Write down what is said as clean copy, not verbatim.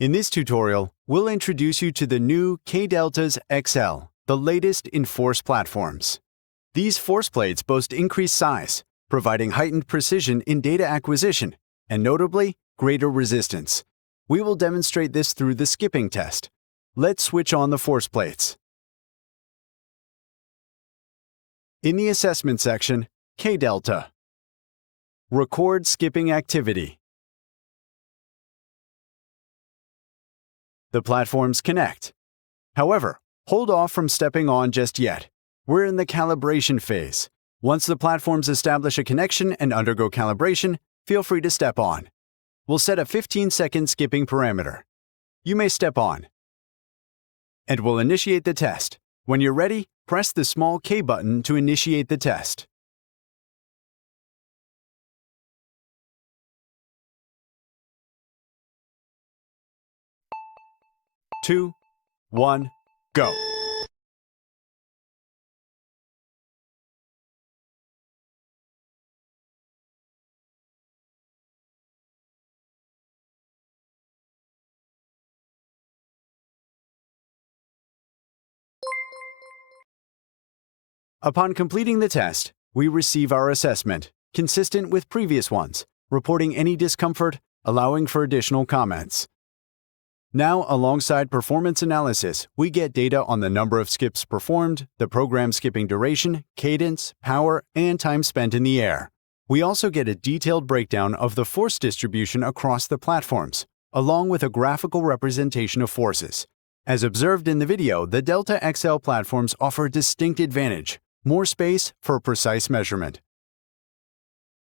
In this tutorial, we'll introduce you to the new K-Deltas XL, the latest in force platforms. These force plates boast increased size, providing heightened precision in data acquisition, and notably, greater resistance. We will demonstrate this through the skipping test. Let's switch on the force plates. In the assessment section, K-Delta. Record skipping activity. The platforms connect. However, hold off from stepping on just yet. We're in the calibration phase. Once the platforms establish a connection and undergo calibration, feel free to step on. We'll set a 15-second skipping parameter. You may step on. And we'll initiate the test. When you're ready, press the small K button to initiate the test. 2, 1, go. Upon completing the test, we receive our assessment, consistent with previous ones, reporting any discomfort, allowing for additional comments. Now, alongside performance analysis, we get data on the number of skips performed, the program skipping duration, cadence, power, and time spent in the air. We also get a detailed breakdown of the force distribution across the platforms, along with a graphical representation of forces. As observed in the video, the Delta XL platforms offer a distinct advantage: more space for precise measurement.